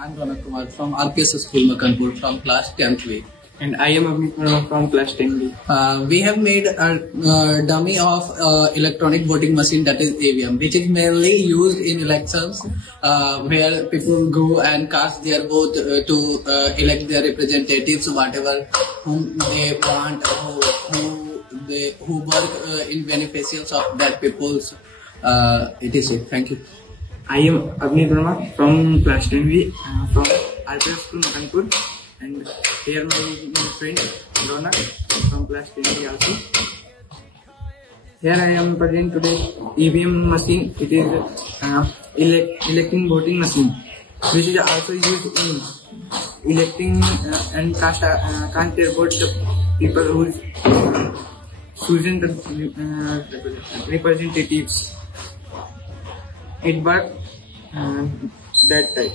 I'm Ronak Kumar from RPS School Makanpur from class 10th B. And I am Avneet Verma from class 10B. We have made a dummy of electronic voting machine, that is EVM, which is mainly used in elections where people go and cast their vote to elect their representatives, whatever whom they want, who work in beneficials of that people's. It is it. Thank you. I am Avneet Verma from class 10B from RPS School Makanpur. And here my friend Ronak from class 10B also. Here I am present today EVM machine. It is electing voting machine, which is also used in electing and cast their vote the people who chosen the representatives. It works that type.